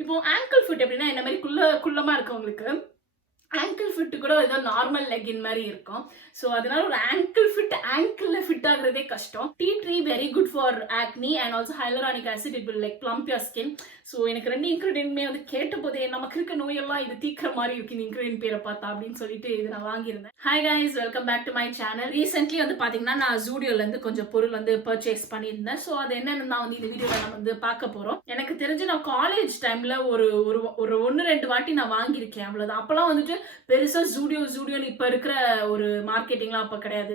இப்போ angle fit எப்படின்னா என்ன மாதிரி குள்ளமா இருக்கவங்களுக்கு ஆங்கிள் ஃபிட் கூட ஏதோ நார்மல் லெகின் மாதிரி இருக்கும். ஸோ அதனால ஒரு ஆங்கிள் ஃபிட் ஆகுறதே கஷ்டம். Tea tree very good for acne and also hyaluronic acid it will like plump your skin. So எனக்கு 2 இன்க்ரீடியன்ட்மே வந்து கேட்ட போதே நமக்கு இருக்க நோயெல்லாம் இது தீக்கிற மாதிரி இருக்கு இந்த இன்க்ரீடியன்ட் பேரை பார்த்தா அப்படின்னு சொல்லிட்டு இது நான் வாங்கியிருந்தேன். Hi guys, welcome back to my channel. Recently வந்து பாத்தீங்கன்னா நான் ஜூடியோலேருந்து கொஞ்சம் பொருள் வந்து பர்ச்சேஸ் பண்ணியிருந்தேன். ஸோ அது என்னன்னு தான் வந்து இந்த வீடியோவில் நம்ம வந்து பார்க்க போகிறோம். எனக்கு தெரிஞ்சு நான் காலேஜ் டைமில் ஒரு 1-2 வாட்டி நான் வாங்கியிருக்கேன், அவ்வளோதான். அப்போலாம் வந்துட்டு பெருசா ஜூடியோன்னு இப்ப இருக்கிற ஒரு மார்க்கெட்டிங்லாம் அப்ப கிடையாது.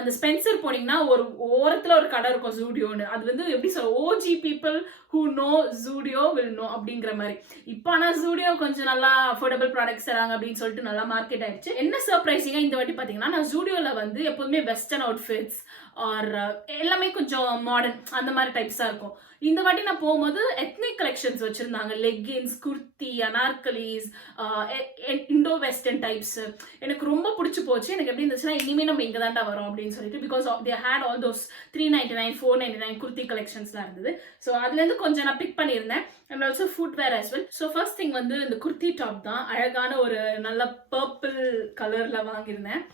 அந்த ஸ்பென்சர் போனீங்கன்னா ஒரு ஓரத்துல ஒரு கடை இருக்கும் ஜூடியோன்னு. அது வந்து எப்படி சொல்ற, OG people who know Zudio will know அப்படிங்கிற மாதிரி. இப்போ ஆனா ஜூடியோ கொஞ்சம் நல்லா அஃபோர்டபுள் ப்ராடக்ட்ஸ் தராங்க அப்படின்னு சொல்லிட்டு நல்லா மார்க்கெட் ஆயிடுச்சு. என்ன சர்ப்ரைசிங்கா இந்த வாட்டி பாத்தீங்கன்னா நான் ஜூடியோல வந்து எப்போதுமே வெஸ்டர்ன் அவுட்ஃபிட்ஸ் ஆர் எல்லாமே கொஞ்சம் மாடர்ன் அந்த மாதிரி டைப்ஸா இருக்கும். இந்த வாட்டி நான் போகும்போது எத்னிக் கலெக்ஷன்ஸ் வச்சிருந்தாங்க. Leggings, kurti, anarkalis, Indo western types. எனக்கு ரொம்ப பிடிச்சி போச்சு. எனக்கு எப்படி இருந்துச்சுன்னா இனிமே நம்ம இங்க தாண்டா வரோம் அப்படின்னு சொல்லிட்டு, because they had all those 399 499 kurti கலெக்ஷன்ஸ்லாம் இருந்தது. ஸோ அதுல இருந்து கொஞ்சம் நான் பிக் பண்ணியிருந்தேன். And also footwear as well. So first thing வந்து இந்த குர்த்தி டாப் தான். அழகான ஒரு நல்ல பர்பிள் கலர்ல வாங்கியிருந்தேன்.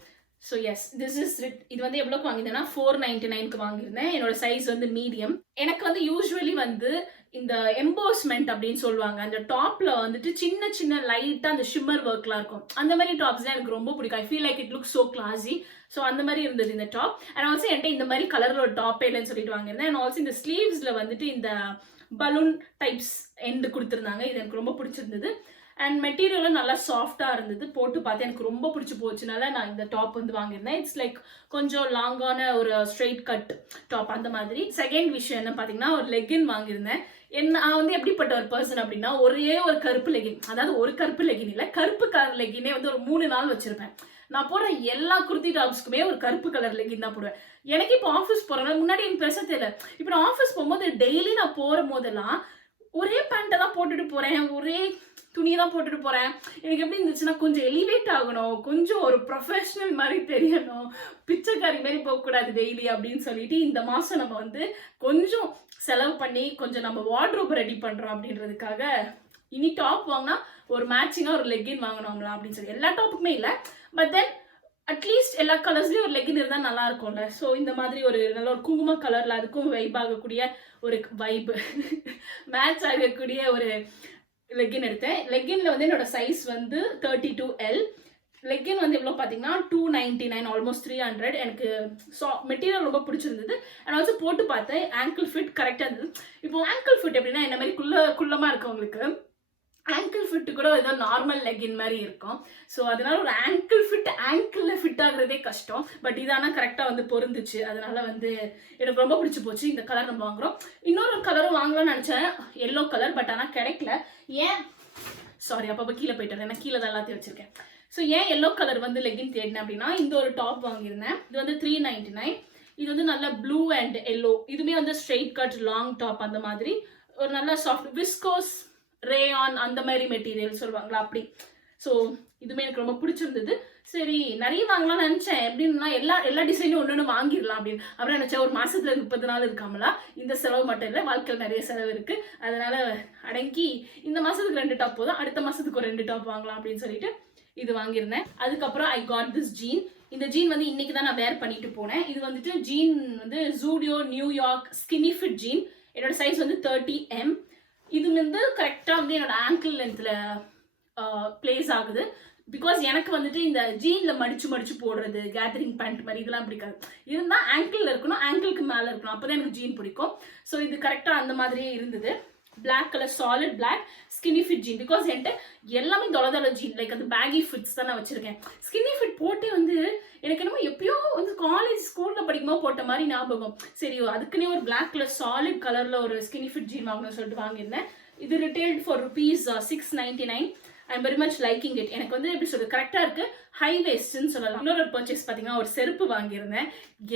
ஸோ எஸ், திஸ் இஸ் இது வந்து எவ்வளோக்கு வாங்கியிருந்தேன்னா 499க்கு வாங்கியிருந்தேன். என்னோட சைஸ் வந்து மீடியம். எனக்கு வந்து யூஸ்வலி வந்து இந்த எம்போஸ்மெண்ட் அப்படின்னு சொல்லுவாங்க, அந்த டாப்ல வந்துட்டு சின்ன சின்ன லைட்டா அந்த ஷிம்மர் ஒர்க்லாம் இருக்கும். அந்த மாதிரி டாப்ஸ் தான் எனக்கு ரொம்ப பிடிக்கும். I feel like it look so classy. So அந்த மாதிரி இருந்தது இந்த டாப். அண்ட் ஆல்சோ என்கிட்ட இந்த மாதிரி கலர்ல ஒரு டாப்பே இல்லைன்னு சொல்லிட்டு வாங்கியிருந்தேன். அண்ட் ஆல்சோ இந்த ஸ்லீவ்ஸ்ல வந்துட்டு இந்த பலூன் டைப்ஸ் எண்டு கொடுத்துருந்தாங்க. இது எனக்கு ரொம்ப பிடிச்சிருந்தது. அண்ட் மெட்டீரியலும் நல்லா சாஃப்டாக இருந்தது. போட்டு பார்த்து எனக்கு ரொம்ப பிடிச்சி போச்சுனால நான் இந்த டாப் வந்து வாங்கியிருந்தேன். இட்ஸ் லைக் கொஞ்சம் லாங்கான ஒரு ஸ்ட்ரெயிட் கட் டாப் அந்த மாதிரி. செகண்ட் விஷயம் என்ன பார்த்தீங்கன்னா, ஒரு லெகின் வாங்கியிருந்தேன். நான் வந்து எப்படிப்பட்ட ஒரு பர்சன் அப்படின்னா, ஒரே ஒரு கருப்பு லெகின், அதாவது ஒரு கருப்பு லெகின் இல்லை, கருப்பு கலர் லெகினே வந்து ஒரு 3 நாள் வச்சிருப்பேன். நான் போடுற எல்லா குர்த்தி டாப்ஸ்க்குமே ஒரு கருப்பு கலர் லெகின் தான் போடுவேன். எனக்கு இப்போ ஆஃபீஸ் போகிறேன்னா, முன்னாடி எனக்கு பெருசாக தெரியல. இப்போ நான் ஆஃபீஸ் போகும்போது டெய்லி நான் போகிற போதெல்லாம் ஒரே பேண்ட்டை தான் போட்டுட்டு போகிறேன், ஒரே துணியை தான் போட்டுட்டு போகிறேன். எனக்கு எப்படி இருந்துச்சுன்னா, கொஞ்சம் எலிவேட் ஆகணும், கொஞ்சம் ஒரு ப்ரொஃபஷனல் மாதிரி தெரியணும், பிச்சைக்காரி மாதிரி போகக்கூடாது டெய்லி அப்படின்னு சொல்லிட்டு இந்த மாதம் நம்ம வந்து கொஞ்சம் செலவு பண்ணி கொஞ்சம் நம்ம வார்ட்ரோப் ரெடி பண்ணுறோம் அப்படின்றதுக்காக இனி டாப் வாங்கினா ஒரு மேட்சிங்காக ஒரு லெகின் வாங்கணும்லாம் அப்படின்னு சொல்லி. எல்லா டாப்புக்குமே இல்லை, பட் தென் அட்லீஸ்ட் எல்லா கலர்ஸ்லையும் ஒரு லெகின் இருந்தால் நல்லா இருக்கும்ல. ஸோ இந்த மாதிரி ஒரு நல்ல ஒரு குங்கும கலரில் அதுக்கும் வைப் ஆகக்கூடிய ஒரு வைப் மேட்ச் ஆகக்கூடிய ஒரு லெகின் எடுத்தேன். லெகின்ல வந்து என்னோட சைஸ் வந்து 32L. லெகின் வந்து எவ்வளோ பார்த்தீங்கன்னா 299, ஆல்மோஸ்ட் 300. எனக்கு மெட்டீரியல் ரொம்ப பிடிச்சிருந்தது. அண்ட் ஆல்சோ போட்டு பார்த்தேன், ஆங்கிள் ஃபிட் கரெக்டாக இருந்தது. இப்போ ஆங்கிள் ஃபிட் எப்படின்னா என்ன மாதிரி குள்ளமாக இருக்கவங்களுக்கு ஆங்கிள் ஃபிட் கூட ஏதோ நார்மல் லெகின் மாதிரி இருக்கும். ஸோ அதனால ஒரு ஆங்கிள் ஃபிட் ஆகுறதே கஷ்டம். பட் இதானா கரெக்டாக வந்து பொருந்துச்சு. அதனால வந்து எனக்கு ரொம்ப பிடிச்சி போச்சு. இந்த கலர் நம்ம வாங்குறோம். இன்னொரு கலரும் வாங்கலாம்னு நினச்சேன், எல்லோ கலர். பட் ஆனால் கிடைக்கல. ஏன் சாரி, அப்பப்போ கீழே போயிட்டேன், ஏன்னா கீழே தான் எல்லாத்தையும் வச்சிருக்கேன். ஸோ ஏன் எல்லோ கலர் வந்து லெகின் தேடினேன் அப்படின்னா, இந்த ஒரு டாப் வாங்கியிருந்தேன். இது வந்து 399. இது வந்து நல்ல ப்ளூ அண்ட் எல்லோ. இதுவுமே வந்து ஸ்ட்ரெயிட் கட் லாங் டாப் அந்த மாதிரி ஒரு நல்ல சாஃப்ட் விஸ்கோஸ் ரேயான் அந்த மாதிரி மெட்டீரியல் சொல்லுவாங்களா அப்படி. ஸோ இதுவுமே எனக்கு ரொம்ப பிடிச்சிருந்தது. சரி, நிறைய வாங்கலாம்னு நினச்சேன். எப்படின்னா எல்லா டிசைனும் ஒன்று வாங்கிடலாம் அப்படின்னு. அப்புறம் நினச்சேன், ஒரு மாதத்துல 30 நாள் இருக்காமலா, இந்த செலவு மட்டும் இல்லை, வாழ்க்கையில் நிறைய செலவு இருக்கு. அதனால அடங்கி இந்த மாதத்துக்கு 2 டாப் போதும், அடுத்த மாதத்துக்கு ஒரு 2 டாப் வாங்கலாம் அப்படின்னு சொல்லிட்டு இது வாங்கியிருந்தேன். அதுக்கப்புறம் ஐ காட் திஸ் ஜீன். இந்த ஜீன் வந்து இன்னைக்கு தான் நான் வேர் பண்ணிட்டு போனேன். இது வந்துட்டு ஜீன் வந்து Zudio New York skinny fit jean. என்னோட சைஸ் வந்து 30M. இது வந்து கரெக்டாக வந்து என்னோட ஆங்கிள் லென்த்தில் பிளேஸ் ஆகுது. பிகாஸ் எனக்கு வந்துட்டு இந்த ஜீனில் மடிச்சு போடுறது, கேதரிங் பேண்ட் மாதிரி இதெல்லாம் பிடிக்காது. இருந்தால் ஆங்கிளில் இருக்கணும், ஆங்கிளுக்கு மேலே இருக்கணும், அப்போ தான் எனக்கு ஜீன் பிடிக்கும். ஸோ இது கரெக்டாக அந்த மாதிரியே இருந்தது. Black colour solid black skinny fit jean. Because என்கிட்ட எல்லாமே தொலை ஜீன், லைக் அந்த பேகி ஃபிட்ஸ் தான் நான் வச்சிருக்கேன். ஸ்கின்னி ஃபிட் போட்டே வந்து எனக்கு என்னமோ எப்பயோ வந்து காலேஜ் ஸ்கூலில் படிக்கும்போது போட்ட மாதிரி ஞாபகம். சரி, அதுக்குன்னே ஒரு பிளாக் கலர் சாலிட் கலரில் ஒரு ஸ்கின்னி ஃபிட் ஜீன் வாங்கணும்னு சொல்லிட்டு வாங்கியிருந்தேன். இது retailed for ₹699. I'm very much liking it. எனக்கு வந்து எப்படி சொல்றது, கரெக்டாக இருக்கு, ஹை வேஸ்ட்னு சொல்லலாம். இன்னொரு பர்ச்சேஸ் பார்த்தீங்கன்னா ஒரு செருப்பு வாங்கியிருந்தேன்.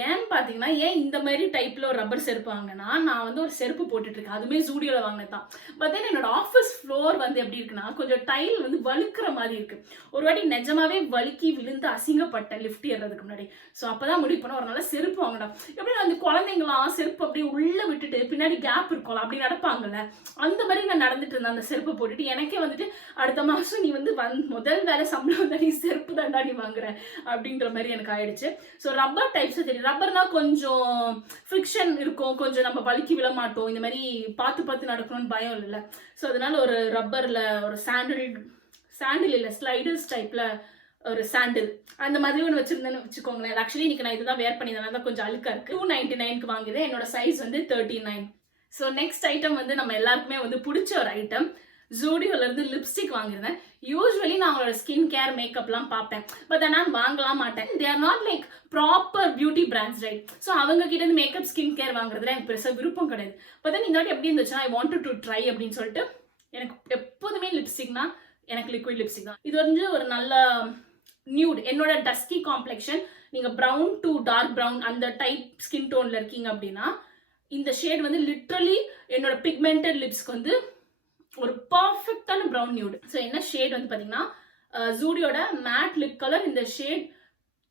ஏன்னு பார்த்தீங்கன்னா, ஏன் இந்த மாதிரி டைப்பில் ஒரு ரப்பர் செருப்பு வாங்கினா, நான் வந்து ஒரு செருப்பு போட்டுட்டு இருக்கேன், அதுவுமே ஜூடியோவில் வாங்கினது தான். பட் தென் என்னோட ஆஃபீஸ் ஃப்ளோர் ஃப்ளோர் வந்து எப்படி இருக்குன்னா கொஞ்சம் டைல் வந்து வழுக்கிற மாதிரி இருக்கு. ஒரு வாட்டி நிஜமாவே வழுக்கி விழுந்து அசிங்கப்பட்டேன் லிஃப்ட் ஏறதுக்கு முன்னாடி. ஸோ அப்பதான் முடிவு பண்ண ஒரு நல்ல செருப்பு வாங்கணும். எப்படி அந்த குழந்தைங்களாம் செருப்பு அப்படியே உள்ள விட்டுட்டு பின்னாடி கேப் இருக்கும்ல அப்படி நடப்பாங்கல்ல, அந்த மாதிரி நான் நடந்துட்டு இருந்தேன் அந்த செருப்பை போட்டுட்டு. எனக்கே வந்துட்டு அடுத்த மாசம் நீ வந்து முதல் வேலை சம்பளம் வந்து நீ செருப்பு தாண்டா நீ வாங்குற அப்படின்ற மாதிரி எனக்கு ஆயிடுச்சு. ஸோ ரப்பர் டைப்ஸ் தெரியும். ரப்பர்னா கொஞ்சம் ஃப்ரிக்ஷன் இருக்கும், கொஞ்சம் நம்ம வழுக்கி விழ மாட்டோம், இந்த மாதிரி பார்த்து நடக்கணும்னு பயம் இல்லைல்ல. ஸோ அதனால ஒரு ரப்பர்ல ஒரு சாண்டில் இல்லை ஸ்லைடர்ஸ் டைப்ல ஒரு சாண்டில் அந்த மாதிரி ஒன்று வச்சிருந்தேன்னு வச்சுக்கோங்களேன். ஆக்சுவலி இன்னைக்கு நான் இதுதான் வேர் பண்ணியிருந்தேன், தான் கொஞ்சம் அழுக்கா இருக்கு. 299க்கு வாங்கியது. என்னோட சைஸ் வந்து 39. ஸோ நெக்ஸ்ட் ஐட்டம் வந்து நம்ம எல்லாருக்குமே வந்து பிடிச்ச ஒரு ஐட்டம். ஜூடியோல இருந்து லிப்ஸ்டிக் வாங்கியிருந்தேன். யூஸ்வலி நான் அவங்களோட ஸ்கின் கேர் மேக்கப்லாம் பார்ப்பேன், பட் ஆனால் வாங்கலாம் மாட்டேன். They are not like proper beauty brands, right? So அவங்க கிட்ட இருந்து மேக்கப் ஸ்கின் கேர் வாங்குறதுல எனக்கு பெருசாக விருப்பம் கிடையாது. பட் தென் இந்த வாட்டி எப்படி இருந்துச்சுன்னா ஐ வாண்டட் டு ட்ரை அப்படின்னு சொல்லிட்டு, எனக்கு எப்போதுமே லிப்ஸ்டிக்னா எனக்கு லிக்விட் லிப்ஸ்டிக் தான். இது வந்து ஒரு நல்ல நியூட், என்னோட டஸ்கி காம்ப்ளெக்ஷன். நீங்கள் ப்ரௌன் டு டார்க் ப்ரௌன் அந்த டைப் ஸ்கின் டோனில் இருக்கீங்க அப்படின்னா இந்த ஷேட் வந்து லிட்ரலி என்னோட பிக்மெண்டட் லிப்ஸ்க்கு வந்து ஒரு பர்ஃபெக்டான ப்ரௌன் நியூட். ஸோ என்ன ஷேட் வந்து பார்த்தீங்கன்னா ஜூடியோட மேட் லிப் கலர். இந்த shade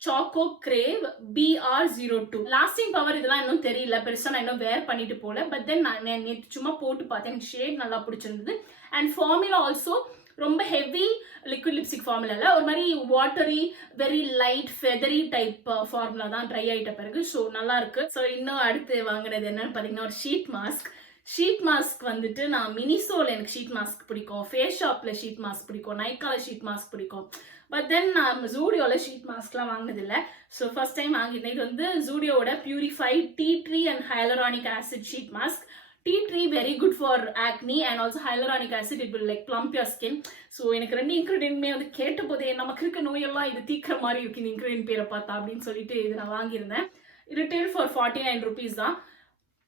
choco crave BR02. Lasting power இதெல்லாம் இன்னும் தெரியல, பெருசாக நான் இன்னும் வேர் பண்ணிட்டு போல. பட் தென் நான் நேற்று சும்மா போட்டு பார்த்தேன், எனக்கு ஷேட் நல்லா பிடிச்சிருந்தது. அண்ட் ஃபார்முலா ஆல்சோ ரொம்ப ஹெவி லிக்விட் லிப்ஸ்டிக் ஃபார்முலா இல்லை, ஒரு மாதிரி watery very light feathery type formula தான் ட்ரை ஆகிட்ட பிறகு. ஸோ நல்லா இருக்கு. ஸோ இன்னும் அடுத்து வாங்கினது என்னன்னு பார்த்தீங்கன்னா ஒரு ஷீட் மாஸ்க். ஷீட் மாஸ்க் வந்துட்டு நான் மினிசோல எனக்கு ஷீட் மாஸ்க் பிடிக்கும், ஃபேஸ் ஷாப்ல ஷீட் மாஸ்க் பிடிக்கும், நைக்கால ஷீட் மாஸ்க் பிடிக்கும். பட் தென் நான் ஜூடியோல ஷீட் மாஸ்க்லாம் வாங்கினதில்லை. ஸோ ஃபர்ஸ்ட் டைம் வாங்கினேன். இது வந்து ஜூடியோட purified tea tree and hyaluronic acid sheet mask. Tea tree very good for acne and also hyaluronic acid, it will like plump your skin. So எனக்கு ரெண்டு இன்க்ரீடியன்ட்மே வந்து கேட்ட போதே நமக்கு இருக்க நோயெல்லாம் இது தீக்கிற மாதிரி இருக்கு இந்த இன்க்ரீடியன்ட் பேரை பார்த்தா அப்படின்னு சொல்லிட்டு இது நான் வாங்கியிருந்தேன். ரிட்டெயில் ஃபார் 49 rupees தான்.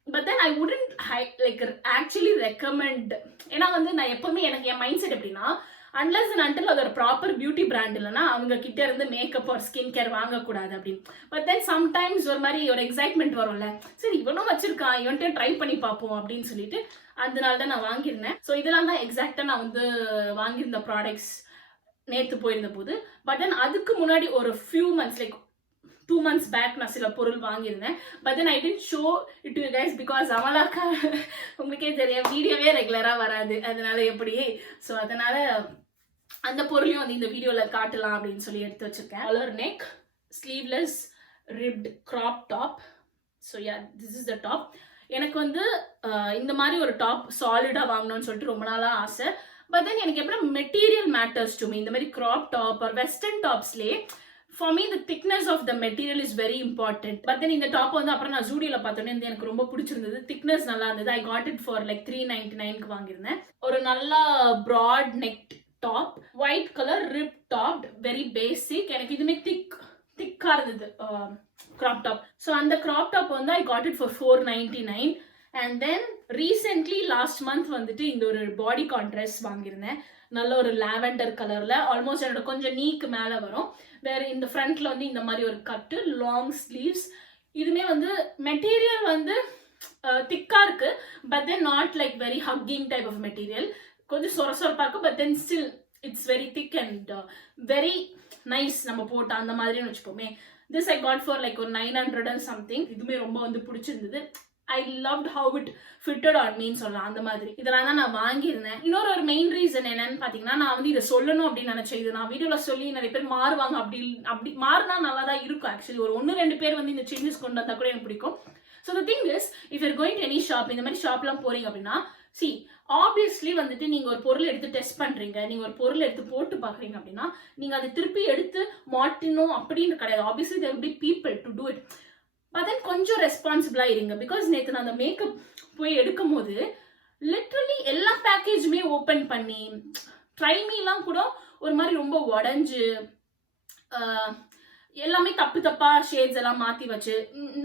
But then I wouldn't like actually recommend. ஏன்னா வந்து நான் எப்பவுமே எனக்கு என் மைண்ட் செட் எப்படின்னா, அன்லஸ் அண்ட் அன்டில் அது ஒரு ப்ராப்பர் பியூட்டி பிராண்ட் இல்லைன்னா அவங்க கிட்ட இருந்து மேக்கப் ஒரு ஸ்கின் கேர் வாங்கக்கூடாது அப்படின்னு. பட் தென் சம்டைம்ஸ் ஒரு மாதிரி ஒரு எக்ஸைட்மெண்ட் வரும்ல, சரி இவனும் வச்சிருக்கான் இவன்ட்டே ட்ரை பண்ணி பார்ப்போம் அப்படின்னு சொல்லிட்டு அதனால தான் நான் வாங்கியிருந்தேன். ஸோ இதெல்லாம் தான் எக்ஸாக்டாக நான் வந்து வாங்கியிருந்த ப்ராடக்ட்ஸ் நேற்று போயிருந்த போது. பட் தென் அதுக்கு முன்னாடி ஒரு few months like 2 months back நான் சில பொருள் வாங்கியிருந்தேன். But then I didn't show it to you guys because அவளாக்கா உங்களுக்கே தெரியும் வீடியோவே ரெகுலராக வராது, அதனால எப்படி. ஸோ அதனால அந்த பொருளையும் வந்து இந்த வீடியோவில் காட்டலாம் அப்படின்னு சொல்லி எடுத்து வச்சிருக்கேன். Collar neck sleeveless ribbed crop top. So yeah this is the top. எனக்கு வந்து இந்த மாதிரி ஒரு டாப் சாலிடாக வாங்கணும்னு சொல்லிட்டு ரொம்ப நாளாக ஆசை. பட் தென் எனக்கு எப்படி மெட்டீரியல் மேட்டர்ஸ் டு மீ. இந்த மாதிரி கிராப் டாப் ஒரு western டாப்ஸ்லேயே for me the thickness of the material is very important. But then இந்த டாப் வந்து அப்புறம் நான் ஜூடியோல பார்த்தோன்னே வந்து எனக்கு ரொம்ப பிடிச்சிருந்தது, திக்னஸ் நல்லா இருந்தது. I got it for like 399க்கு வாங்கியிருந்தேன். ஒரு நல்ல broad necked top, white colour rib top, very basic. எனக்கு இதுமே திக்கா இருந்தது கிராப் டாப். ஸோ அந்த கிராப் டாப் வந்து I got it for 499. And then recently last month வந்துட்டு இந்த ஒரு பாடி கான்ட்ராஸ்ட் வாங்கியிருந்தேன். நல்ல ஒரு லாவெண்டர் கலர்ல, ஆல்மோஸ்ட் என்னோட கொஞ்சம் நீக்கு மேலே வரும். வேற இந்த ஃப்ரண்ட்ல வந்து இந்த மாதிரி ஒரு கட்டு, லாங் ஸ்லீவ்ஸ். இதுமே வந்து மெட்டீரியல் வந்து திக்கா இருக்கு, but then not like very hugging type of material. கொஞ்சம் சொரசொரப்பா இருக்கு, but then still it's very thick and very nice நம்ம போட்ட அந்த மாதிரின்னு வச்சுப்போமே. This I got for like ஒரு 900 and something. இதுமே ரொம்ப வந்து பிடிச்சிருந்தது. I loved how it fitted on me சொல்லலாம் அந்த மாதிரி. இதெல்லாம் தான் நான் வாங்கியிருந்தேன். இன்னொரு ஒரு மெயின் ரீசன் என்னன்னு பார்த்தீங்கன்னா, நான் வந்து இதை சொல்லணும் அப்படின்னு நினைச்சேன். இது நான் வீடியோவில் சொல்லி நிறைய பேர் மாறுவாங்க, அப்படி மாறினா நல்லா தான் இருக்கும். ஆக்சுவலி ஒரு 1-2 பேர் வந்து இந்த சேஞ்சஸ் கொண்டு வந்தால் கூட எனக்கு பிடிக்கும். So the thing is, if your going to any shop, இந்த மாதிரி ஷாப்லாம் போறீங்க அப்படின்னா, சி ஆப்வியஸ்லி வந்துட்டு நீங்கள் ஒரு பொருள் எடுத்து டெஸ்ட் பண்ணுறீங்க, நீங்கள் ஒரு பொருள் எடுத்து போட்டு பார்க்குறீங்க அப்படின்னா, நீங்கள் அதை திருப்பி எடுத்து மாட்டணும் அப்படின்னு கிடையாது. Obviously there will be people to do it. But then கொஞ்சம் ரெஸ்பான்சிபிளாக இருங்க. பிகாஸ் நேற்று நான் அந்த மேக்கப் போய் எடுக்கும் போது லிட்ரலி எல்லா பேக்கேஜுமே ஓப்பன் பண்ணி ட்ரைமீலாம் கூட ஒரு மாதிரி ரொம்ப உடஞ்சு எல்லாமே தப்பா ஷேட்ஸ் எல்லாம் மாற்றி வச்சு.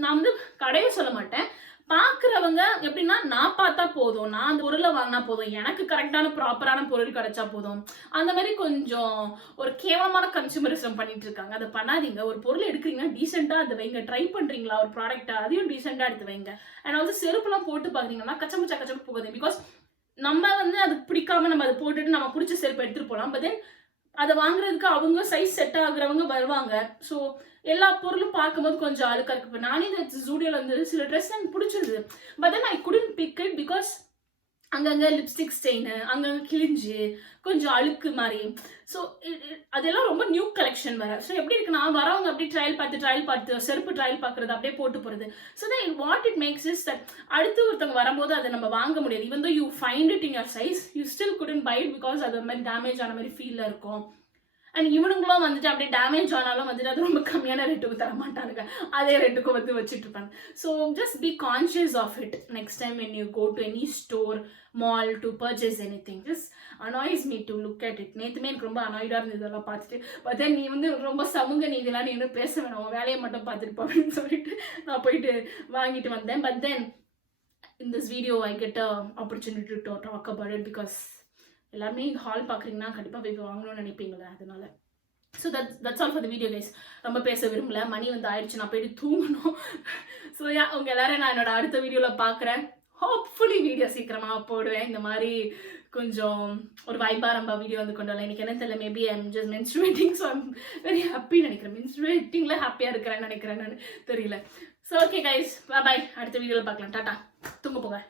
நான் வந்து கடையை சொல்ல மாட்டேன், பார்க்குறவங்க எப்படின்னா நான் பார்த்தா போதும், நான் அந்த பொருளை வாங்கினா போதும், எனக்கு கரெக்டான ப்ராப்பரான பொருள் கிடைச்சா போதும், அந்த மாதிரி கொஞ்சம் ஒரு கேவலமான கன்சூமரிசம் பண்ணிட்டு இருக்காங்க. அதை பண்ணாதீங்க. ஒரு பொருள் எடுக்கிறீங்கன்னா டீசெண்டாக அதை வைங்க. ட்ரை பண்ணுறீங்களா ஒரு ப்ராடக்ட்டை, அதையும் டீசெண்டாக எடுத்து வைங்க. அண்ட் ஆல்சோ செருப்புலாம் போட்டு பார்க்குறீங்கன்னா கச்சமுச்சா போகுது. பிகாஸ் நம்ம வந்து அதுக்கு பிடிக்காம நம்ம அதை போட்டுட்டு நம்ம பிடிச்ச செருப்பு எடுத்துட்டு போகலாம். பட் தென் அதை வாங்குறதுக்கு அவங்க சைஸ் செட் ஆகுறவங்க வருவாங்க. ஸோ எல்லா பொருளும் பார்க்கும்போது கொஞ்சம் அழுக்கா இருக்கு. இப்போ நானே இந்த ஜூடியோல வந்து சில ட்ரெஸ் எனக்கு பிடிச்சிருது. But then I couldn't pick it because அங்கங்கே லிப்ஸ்டிக் ஸ்டெயினு, அங்கங்கே கிழிஞ்சு கொஞ்சம் அழுக்கு மாதிரி. ஸோ அதெல்லாம் ரொம்ப நியூ கலெக்ஷன் வேறு. ஸோ எப்படி இருக்குன்னா வரவங்க அப்படியே ட்ரையல் பார்த்து செருப்பு ட்ரையல் பார்க்குறது அப்படியே போட்டு போகிறது. So then what it makes is that அடுத்து ஒருத்தவங்க வரும்போது அதை நம்ம வாங்க முடியாது. Even though you find it in your size, you still couldn't buy it because அது மாதிரி டேமேஜ் ஆன மாதிரி ஃபீலில் இருக்கும். அண்ட் இவனுங்களும் வந்துட்டு அப்படியே டேமேஜ் ஆனாலும் வந்துட்டு அது ரொம்ப கம்மியான ரேட்டுக்கு தர மாட்டானுங்க, அதே ரேட்டுக்கு வந்து வச்சுட்டு இருப்பாங்க. So just be conscious of it next time when you go to any store mall to purchase any thing. Just annoys me to look at it. நேற்றுமே எனக்கு ரொம்ப அனாய்டாக இருந்தது இதெல்லாம் பார்த்துட்டு. பட் தென் நீ வந்து ரொம்ப சமூக நீதிலாம் நீ இன்னும் பேச வேணாம், உன் வேலையை மட்டும் பார்த்துட்டு அப்படின்னு சொல்லிட்டு நான் போயிட்டு வாங்கிட்டு வந்தேன். But then in this video I get a opportunity to talk about it because எல்லாருமே இந்த ஹால் பார்க்குறீங்கன்னா கண்டிப்பாக போய் வாங்கணும்னு நினைப்பீங்களே, அதனால. So that's all for the video guys. ரொம்ப பேச விரும்பல, மணி வந்து ஆயிடுச்சு, நான் போயிட்டு தூங்கணும். ஸோ உங்கள் எல்லாரும் நான் என்னோட அடுத்த வீடியோவில் பார்க்குறேன். ஹோப்ஃபுல்லி வீடியோ சீக்கிரமாக போடுவேன். இந்த மாதிரி கொஞ்சம் ஒரு வைபாக ரொம்ப வீடியோ வந்து கொண்டு வரலாம். எனக்கு என்ன தெரியல, maybe I'm just menstruating. So I'm very happy நினைக்கிறேன். மென்ஸ்ட்ரேட்டிங்கில் ஹாப்பியாக இருக்கிறேன்னு நினைக்கிறேன், நான் தெரியல. ஸோ ஓகே கைஸ், பாய். அடுத்த வீடியோவில் பார்க்கலாம். டாட்டா, தூங்க போங்க.